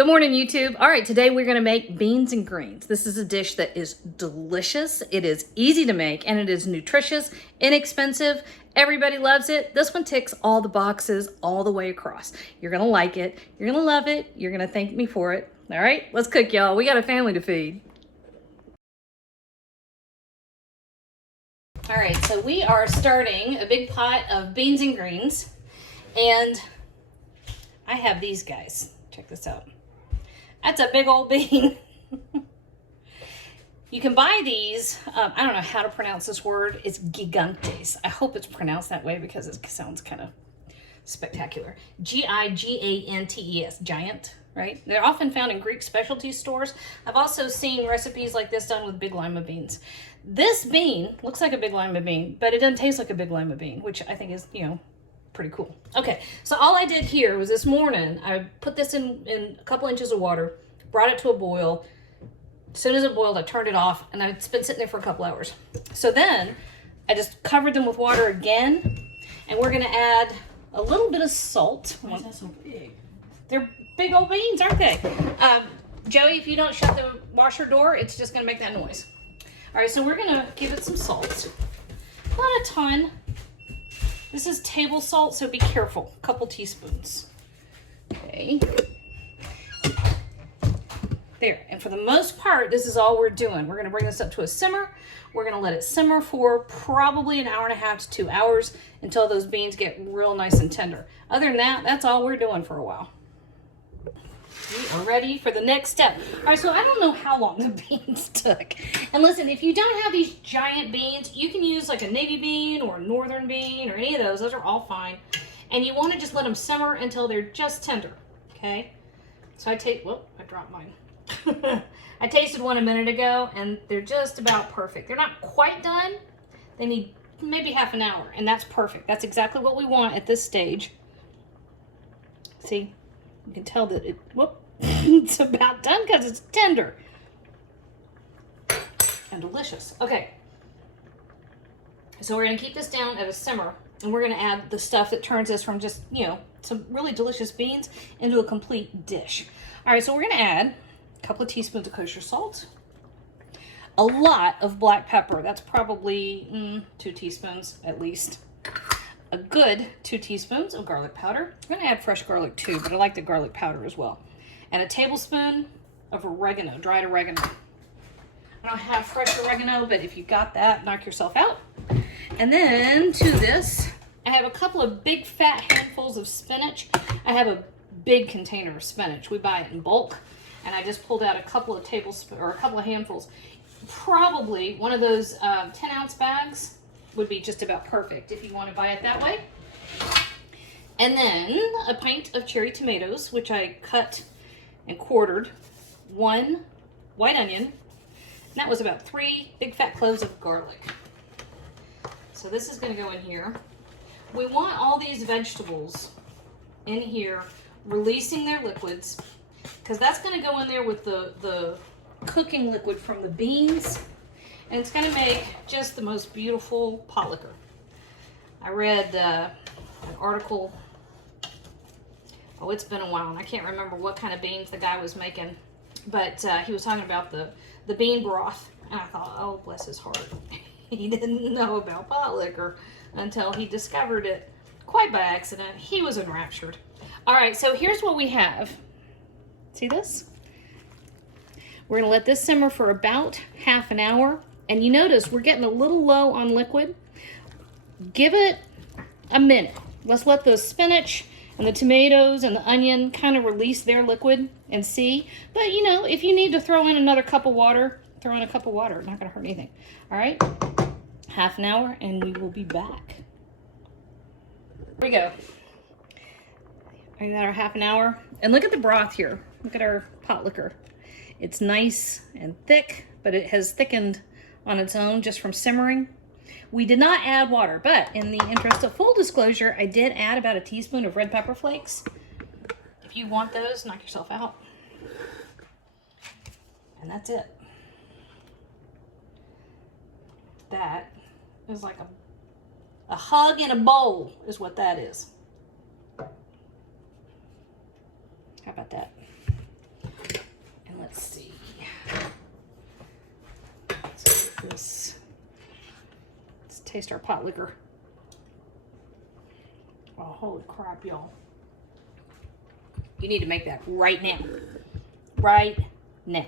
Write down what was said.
Good morning, YouTube. All right, today we're gonna make beans and greens. This is a dish that is delicious. It is easy to make and it is nutritious, inexpensive. Everybody loves it. This one ticks all the boxes all the way across. You're gonna like it. You're gonna love it. You're gonna thank me for it. All right, let's cook, y'all. We got a family to feed. All right, so we are starting a big pot of beans and greens. And I have these guys. Check this out. That's a big old bean. You can buy these, I don't know how to pronounce this word. It's gigantes. I hope it's pronounced that way because it sounds kind of spectacular. Gigantes, giant, right? They're often found in Greek specialty stores. I've also seen recipes like this done with big lima beans. This bean looks like a big lima bean, but it doesn't taste like a big lima bean, which I think is, pretty cool. Okay, so all I did here was this morning, I put this in a couple inches of water, brought it to a boil. As soon as it boiled, I turned it off, and it's been sitting there for a couple hours. So then I just covered them with water again, and we're gonna add a little bit of salt. Why is that so big? They're big old beans, aren't they? Joey, if you don't shut the washer door, it's just gonna make that noise. All right, so we're gonna give it some salt. Not a ton. This is table salt, so be careful. A couple teaspoons. Okay. There, and for the most part, this is all we're doing. We're gonna bring this up to a simmer. We're gonna let it simmer for probably an hour and a half to 2 hours until those beans get real nice and tender. Other than that, that's all we're doing for a while. We are ready for the next step. All right, so I don't know how long the beans took. And listen, if you don't have these giant beans, you can use like a navy bean or a northern bean or any of those. Those are all fine. And you want to just let them simmer until they're just tender, okay? So I dropped mine. I tasted one a minute ago, and they're just about perfect. They're not quite done. They need maybe half an hour, and that's perfect. That's exactly what we want at this stage. See? You can tell that it's about done because it's tender and delicious. Okay, so we're going to keep this down at a simmer, and we're going to add the stuff that turns us from just, some really delicious beans into a complete dish. All right, so we're going to add a couple of teaspoons of kosher salt, a lot of black pepper. That's probably 2 teaspoons at least. A good 2 teaspoons of garlic powder. I'm gonna add fresh garlic too, but I like the garlic powder as well. And a tablespoon of oregano, dried oregano. I don't have fresh oregano, but if you got that, knock yourself out. And then to this, I have a couple of big fat handfuls of spinach. I have a big container of spinach. We buy it in bulk. And I just pulled out a couple of tablespoons, or a couple of handfuls. Probably one of those 10-ounce bags would be just about perfect if you want to buy it that way. And then a pint of cherry tomatoes, which I cut and quartered, 1 white onion, and that was about 3 big fat cloves of garlic. So this is going to go in here. We want all these vegetables in here releasing their liquids, because that's going to go in there with the cooking liquid from the beans. And it's going to make just the most beautiful pot liquor. I read an article, it's been a while, and I can't remember what kind of beans the guy was making, but he was talking about the bean broth, and I thought, oh, bless his heart. He didn't know about pot liquor until he discovered it quite by accident. He was enraptured. All right, so here's what we have. See this? We're going to let this simmer for about half an hour. And you notice we're getting a little low on liquid. Give it a minute. Let's let the spinach and the tomatoes and the onion kind of release their liquid and see. But if you need to throw in another cup of water, throw in a cup of water. It's not gonna hurt anything. All right, half an hour and we will be back. Here we go. We got our half an hour. And look at the broth here. Look at our pot liquor. It's nice and thick, but it has thickened on its own just from simmering. We did not add water, but in the interest of full disclosure, I did add about a teaspoon of red pepper flakes. If you want those, knock yourself out. And that's it. That is like a hug in a bowl is what that is. How about that? taste our pot liquor. Oh, holy crap, y'all. You need to make that right now. Right now.